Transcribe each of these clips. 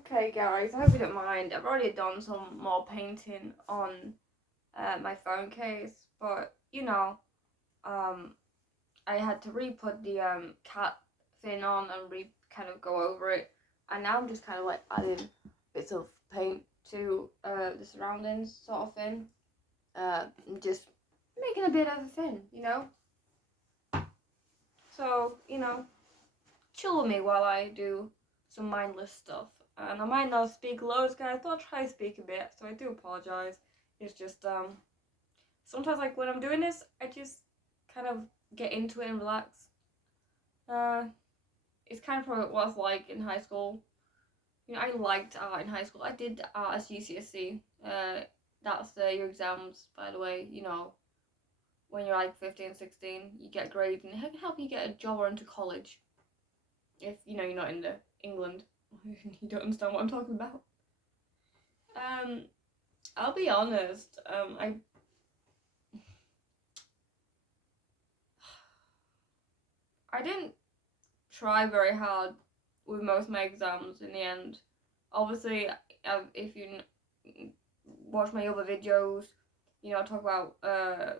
Okay guys, I hope you don't mind. I've already done some more painting on my phone case, but I had to re-put the cat thing on and kind of go over it, and now I'm just kind of like adding bits of paint to the surroundings sort of thing, and just making a bit of a thing. So chill with me while I do some mindless stuff. And I might not speak loads, guys, but I'll try to speak a bit, so I do apologise. It's just, sometimes, like, when I'm doing this, I just kind of get into it and relax. It's kind of probably what I was like in high school. I liked art in high school. I did art as GCSE. That's your exams, by the way, when you're like 15, 16, you get grades, and it can help you get a job or into college. If, you're not in England. You don't understand what I'm talking about. I'll be honest. I didn't try very hard with most of my exams in the end. Obviously, if you watch my other videos, I talk about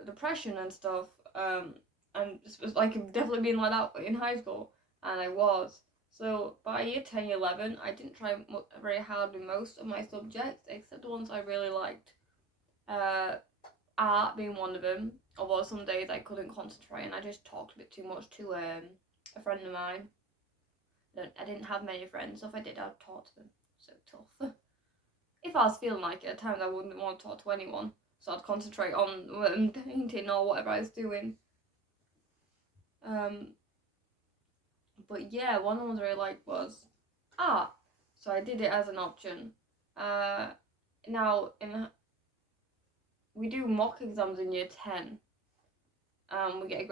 depression and stuff. And this was like definitely being like that in high school, and I was. So by year 10, year 11, I didn't try very hard with most of my subjects, except the ones I really liked. Art being one of them, although some days I couldn't concentrate and I just talked a bit too much to a friend of mine. I didn't have many friends, so if I did, I'd talk to them. So tough. If I was feeling like it, at times I wouldn't want to talk to anyone, so I'd concentrate on painting or whatever I was doing. But yeah, one of the ones I really liked was art, so I did it as an option. Now we do mock exams in year 10. We get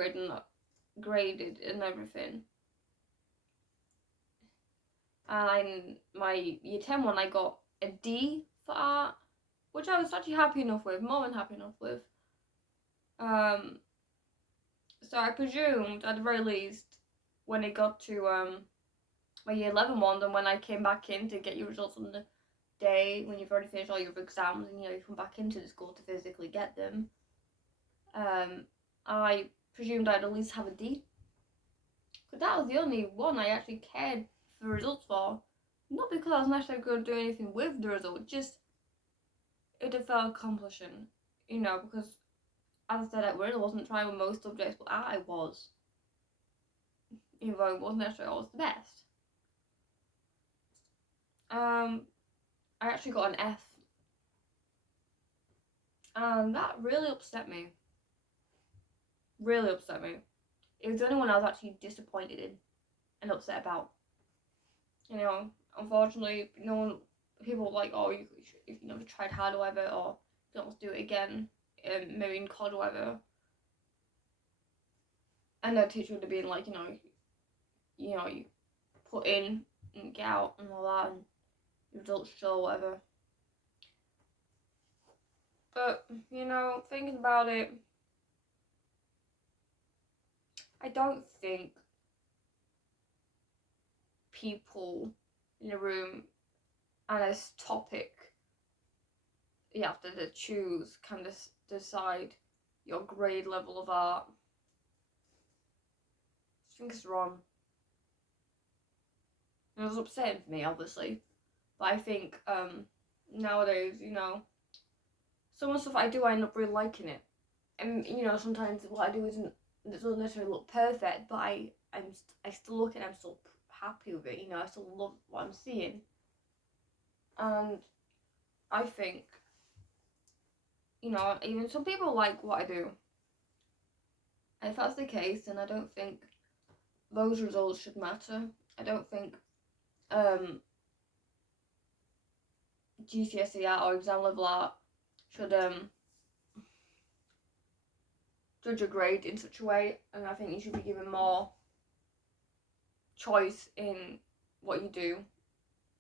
graded and everything. And my year 10 one, I got a D for art, which I was actually happy enough with, more than happy enough with. So I presumed, at the very least, when it got to my year 11 one, then when I came back in to get your results on the day when you've already finished all your exams and you come back into the school to physically get them, I presumed I'd at least have a D. But that was the only one I actually cared for the results for. Not because I was necessarily going to do anything with the result, just it felt accomplishing, because as I said, I really wasn't trying with most subjects, but I was. Even though it wasn't necessarily always the best. I actually got an F. And that really upset me. Really upset me. It was the only one I was actually disappointed in and upset about. Unfortunately, people were like, oh, if you never tried hard or whatever, or you don't want to do it again, maybe in college or whatever. And their teacher would have been like, you put in and get out and all that, and your results show whatever. But, thinking about it, I don't think people in a room and a topic you have to choose can decide your grade level of art. I think it's wrong. It was upsetting for me, obviously, but I think nowadays, some of the stuff I do, I end up really liking it, and sometimes what I do it doesn't necessarily look perfect, but I still look at it, I'm still happy with it. I still love what I'm seeing, and I think even some people like what I do. And if that's the case, then I don't think those results should matter. I don't think GCSE art or exam level art should judge a grade in such a way, and I think you should be given more choice in what you do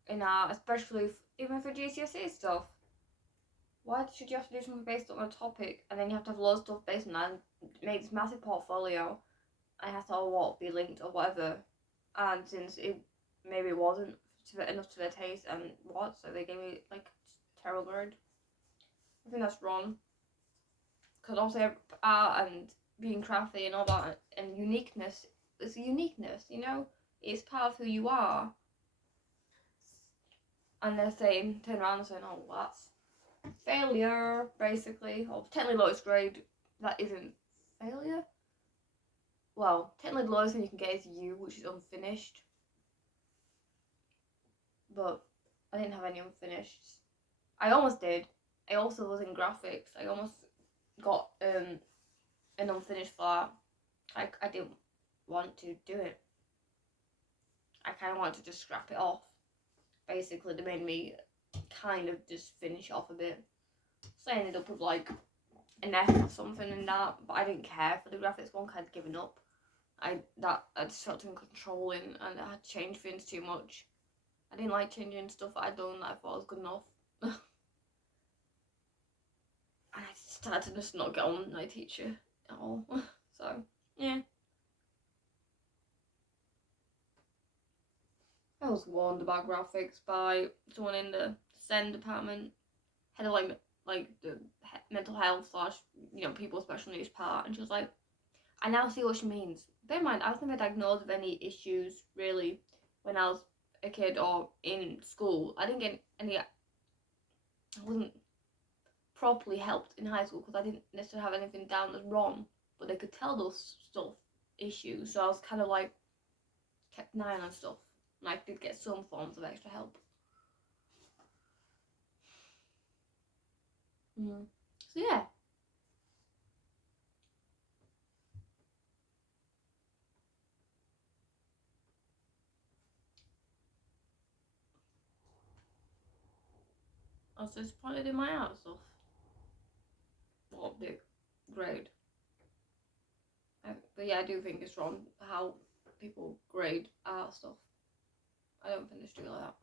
in art, especially even for GCSE stuff. Why should you have to do something based on a topic, and then you have to have loads of stuff based on that, and make this massive portfolio, and have to all be linked or whatever? And since maybe it wasn't enough to their taste, and so they gave me like terrible grade. I think that's wrong, because obviously art and being crafty and all that and uniqueness is uniqueness, you know, it's part of who you are. And they're saying, turn around and saying, oh, that's failure, basically, or technically lowest grade. That isn't failure. Well, technically the lowest thing you can get is U, which is unfinished. But I didn't have any unfinished. I almost did. I also was in graphics. I almost got an unfinished for that. I didn't want to do it. I kind of wanted to just scrap it off. Basically, they made me kind of just finish off a bit. So I ended up with like an F or something in that, but I didn't care for the graphics one because I'd given up. I just felt uncontrolling and I had to change things too much. I didn't like changing stuff that I'd done that I thought was good enough. And I started to just not get on with my teacher at all. So, yeah. I was warned about graphics by someone in the SEN department, head of like the mental health / people with special needs part, and she was like, I now see what she means. Bear in mind, I was never diagnosed with any issues really when I was a kid or in school. I didn't get any. I wasn't properly helped in high school because I didn't necessarily have anything down as wrong, but they could tell those issues. So I was kind of like kept an eye on stuff, and I did get some forms of extra help. So yeah. I was disappointed in my art stuff. Well, the grade. But yeah, I do think it's wrong how people grade art stuff. I don't think they should do like that.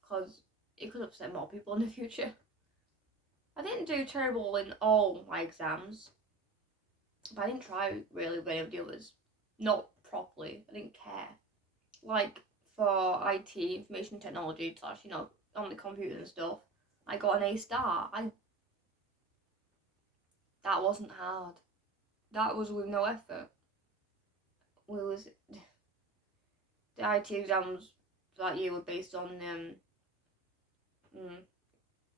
Because it could upset more people in the future. I didn't do terrible in all my exams. But I didn't try really with any of the others. Not properly. I didn't care. Like for IT, information technology / on the computer and stuff, I got an A star. That wasn't hard. That was with no effort. The IT exams that year were based on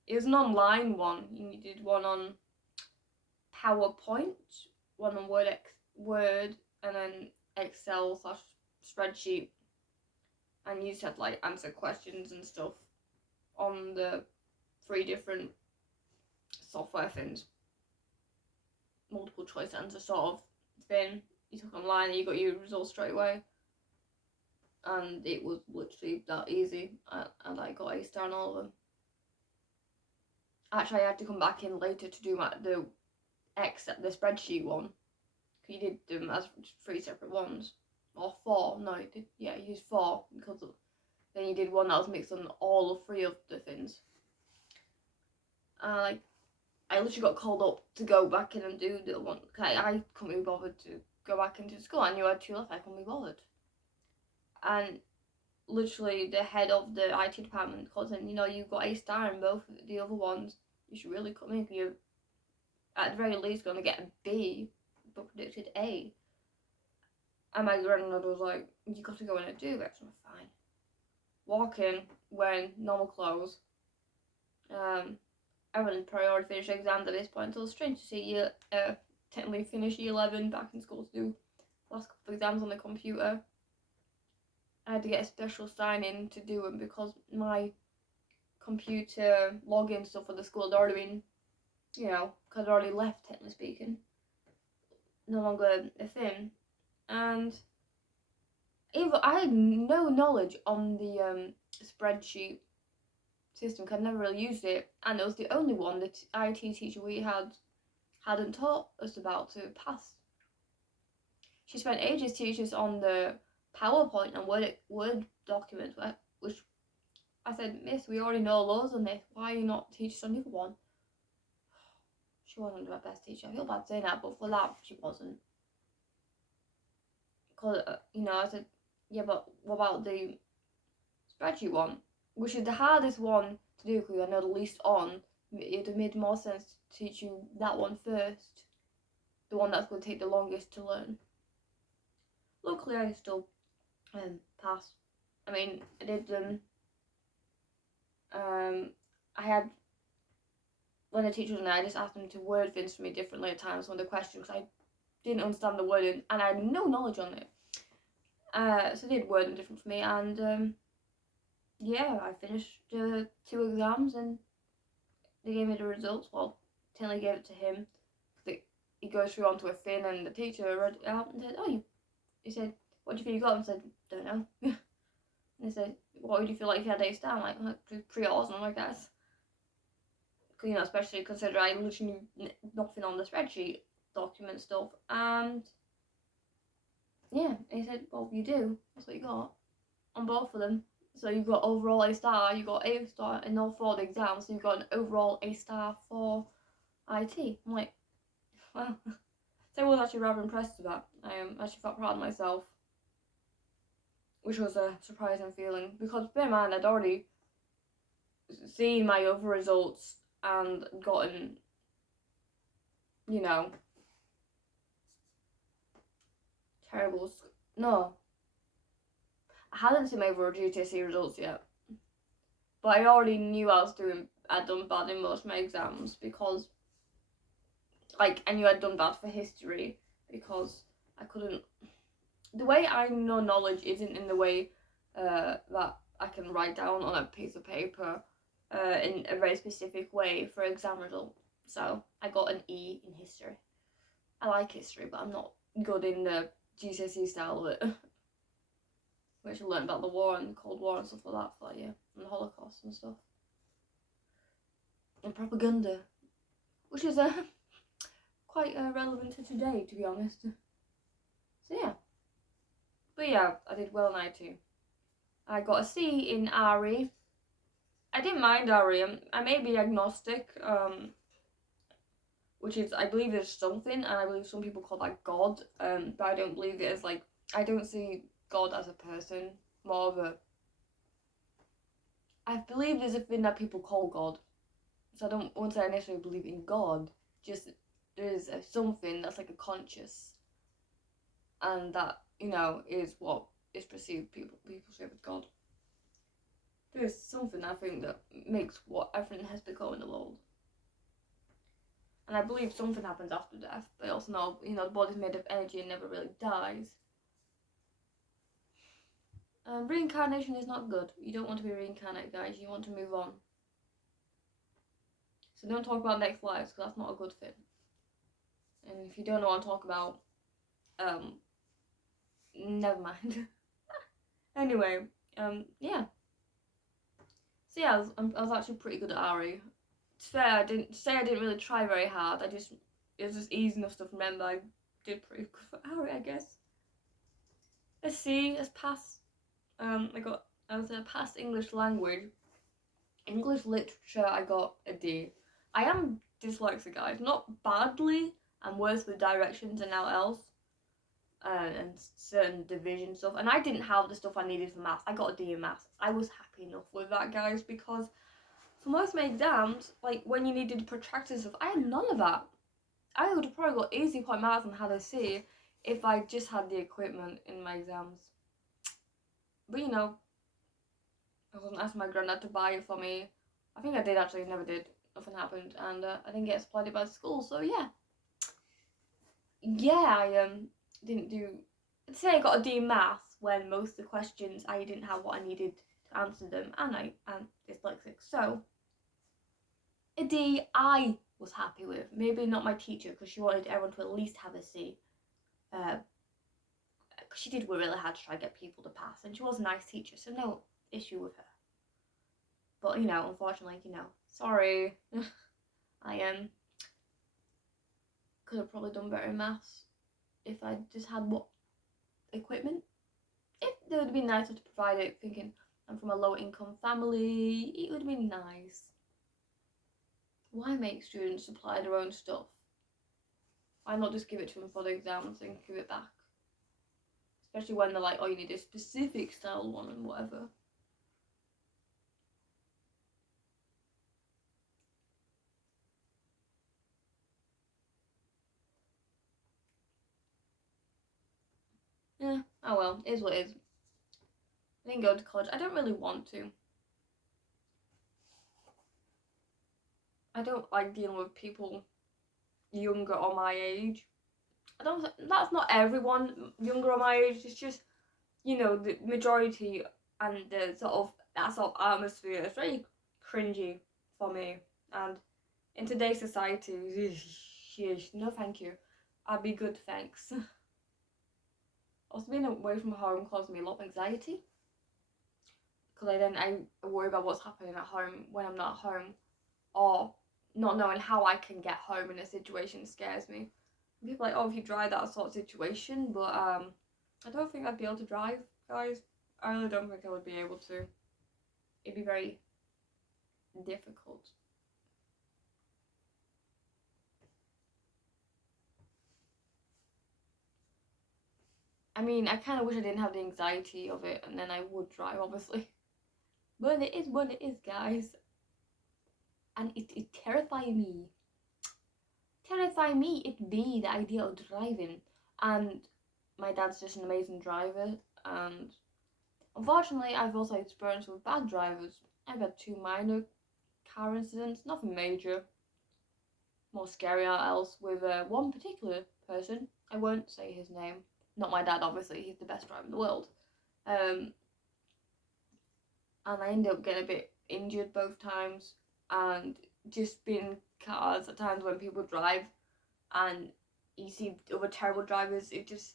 it was an online one. You did one on PowerPoint, one on Word, and then Excel / spreadsheet, and you just had to answer questions and stuff on the 3 different software things. Multiple choice answer sort of thing. You took online and you got your results straight away. And it was literally that easy. And I got A star on all of them. Actually, I had to come back in later to do the spreadsheet one. You did them as 3 separate ones. Or 4. No, you did. Yeah, you used 4 because then you did one that was mixed on all of 3 of the things. I literally got called up to go back in and do the one. I couldn't be bothered to go back into school. I knew I had 2 left. I couldn't be bothered. And literally, the head of the IT department called in. You got A star in both the other ones. You should really come in. You're at the very least going to get a B, but predicted A. And my grandmother was like, "You got to go in and do it." So I'm fine. Walk in, wearing normal clothes. Everyone's priority finish exams at this point, so it's strange to see you technically finish year 11 back in school to do last couple of exams on the computer. I had to get a special sign-in to do them because my computer login stuff for the school had already been, because I'd already left, technically speaking. No longer a thing. And I had no knowledge on the spreadsheet system because I'd never really used it, and it was the only one that IT teacher we hadn't taught us about to pass. She spent ages teaching us on the PowerPoint and Word documents, which I said, "Miss, we already know loads on this. Why are you not teaching us on the other one?" She wasn't my best teacher. I feel bad saying that, but for that, she wasn't. Because I said, Yeah, but what about the spreadsheet one? Which is the hardest one to do because I know the least on. It would have made more sense to teach you that one first. The one that's going to take the longest to learn. Luckily, I still passed. I mean, I did them. I had, when the teacher was in there, I just asked them to word things for me differently at times on the questions because I didn't understand the wording and I had no knowledge on it. So they did word them different for me, and yeah, I finished 2 exams and they gave me the results. Well, Tinley gave it to him. He goes through onto a thing and the teacher read it out and said, "Oh, he said, what do you feel you got?" And I said, "Don't know." And he said, "What would you feel like if you had A star?" I'm like, pretty awesome, I guess. You know, especially considering I literally knew nothing on the spreadsheet document stuff. And yeah, he said, "Well, you do. That's what you got on both of them. So you got overall A star, you got A star in all 4 of the exams, so you got an overall A star for IT." I'm like, wow. So I was actually rather impressed with that. I actually felt proud of myself, which was a surprising feeling because bear in mind I'd already seen my other results and gotten, you know, terrible. No, I hadn't seen my other GCSE results yet, but I already knew I'd done bad in most of my exams because, like, I knew I'd done bad for history because I couldn't. The way I know knowledge isn't in the way that I can write down on a piece of paper in a very specific way for exam result. So I got an E in history. I like history, but I'm not good in the GCSE style of it. Which I learned about the war and the Cold War and stuff like that for you, and the Holocaust and stuff. And propaganda, which is quite relevant to today, to be honest. So yeah. But yeah, I did well in IT. I got a C in RE. I didn't mind RE. I may be agnostic, which is, I believe there's something, and I believe some people call that God, but I don't believe it as, like, I don't see God as a person, more of a, I believe there's a thing that people call God, so I don't want to necessarily believe in God, just there's something that's like a conscious, and that, you know, is what is perceived, people say with God. There's something, I think, that makes what everything has become in the world. And I believe something happens after death, but I also know, you know, the body's made of energy and never really dies. Reincarnation is not good. You don't want to be reincarnated, guys. You want to move on. So don't talk about next lives, because that's not a good thing. And if you don't know what I'm talking about, never mind. Anyway, yeah. So yeah, I was actually pretty good at RE. To fair, I didn't really try very hard. It was just easy enough stuff to remember. I did pretty good for RE, I guess. A C as pass. I was a pass English language. English literature, I got a D. I am dyslexic, guys. Not badly. I'm worse with directions and now else. And certain division stuff. And I didn't have the stuff I needed for maths. I got a D in maths. I was happy enough with that, guys, because for most of my exams, like when you needed protracted stuff, I had none of that. I would have probably got easy point maths and had a C if I just had the equipment in my exams. But you know, I wasn't asking my granddad to buy it for me. I think I did actually, never did. Nothing happened, and I didn't get supplied it by school. So yeah, I didn't do. I'd say I got a D in maths when most of the questions I didn't have what I needed to answer them, and I am dyslexic. So a D I was happy with. Maybe not my teacher because she wanted everyone to at least have a C. Because she did work really hard to try to get people to pass, and she was a nice teacher, so no issue with her. But you know, unfortunately, you know, sorry, I could have probably done better in maths if I just had what equipment. If they would have been nicer to provide it, thinking I'm from a low income family, it would have been nice. Why make students supply their own stuff? Why not just give it to them for the exams and give it back? especially when they're like, oh, you need a specific style one and whatever. Yeah, oh well, it is what it is. I didn't go to college. I don't really want to. I don't like dealing with people younger or my age. That's not everyone younger or my age. It's just, you know, the majority and the that sort of atmosphere is very cringy for me. And in today's society, no thank you. I'd be good, thanks. Also, being away from home causes me a lot of anxiety. Because I worry about what's happening at home when I'm not at home. Or not knowing how I can get home in a situation scares me. People are like, oh, if you drive, that sort of situation. But I don't think I'd be able to drive, guys. I really don't think I would be able to. It'd be very difficult. I mean, I kind of wish I didn't have the anxiety of it, and then I would drive, obviously. But it is what it is, guys. And it terrifies me. It be the idea of driving. And my dad's just an amazing driver, and unfortunately, I've also experienced with bad drivers. I've had 2 minor car incidents, nothing major. More scary else with one particular person. I won't say his name. Not my dad, obviously. He's the best driver in the world. And I ended up getting a bit injured both times. And just being cars at times when people drive and you see other terrible drivers, it just,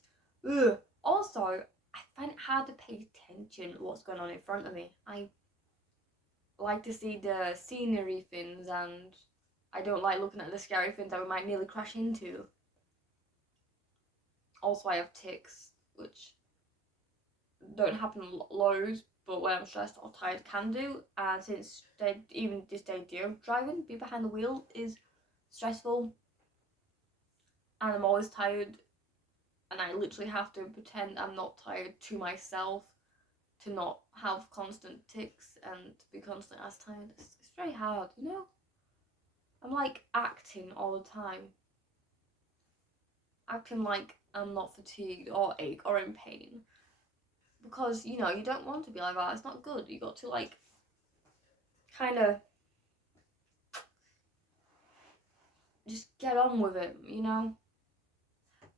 ugh. Also, I find it hard to pay attention to what's going on in front of me. I like to see the scenery things, and I don't like looking at the scary things that we might nearly crash into. Also, I have tics, which don't happen loads, but when I'm stressed or tired can do. And since even this day driving, being behind the wheel is stressful, and I'm always tired, and I literally have to pretend I'm not tired to myself to not have constant tics and to be constantly as tired. It's very hard, you know? I'm like acting all the time. Acting like I'm not fatigued or ache or in pain. Because, you know, you don't want to be like that. It's not good. You got to, like, kind of just get on with it, you know?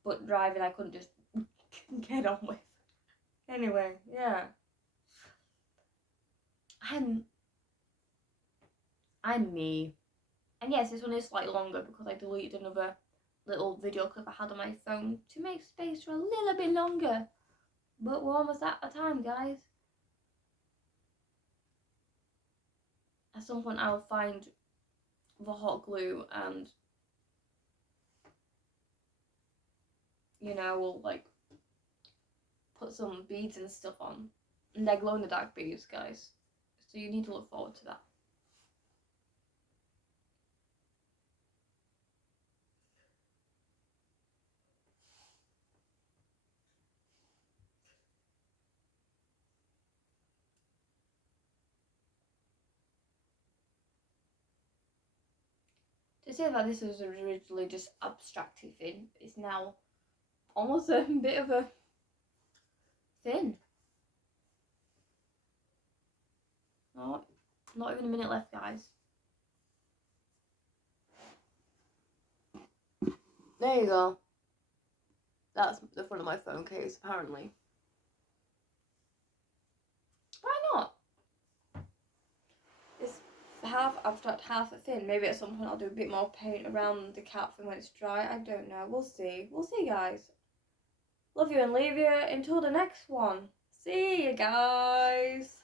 But driving, I couldn't just get on with. Anyway, yeah. I'm me. And yes, this one is slightly longer because I deleted another little video clip I had on my phone to make space for a little bit longer. But we're almost at a time, guys. At some point I'll find the hot glue and, you know, we'll like put some beads and stuff on. And they're glow in the dark beads, guys. So you need to look forward to that. To say that this was originally just abstracty thin, it's now almost a bit of a thin. Oh, not even a minute left, guys. There you go. That's the front of my phone case, apparently. Why not? It's half abstract, half thin. Maybe at some point I'll do a bit more paint around the cat thing when it's dry. I don't know. We'll see. We'll see, guys. Love you and leave you until the next one. See you, guys.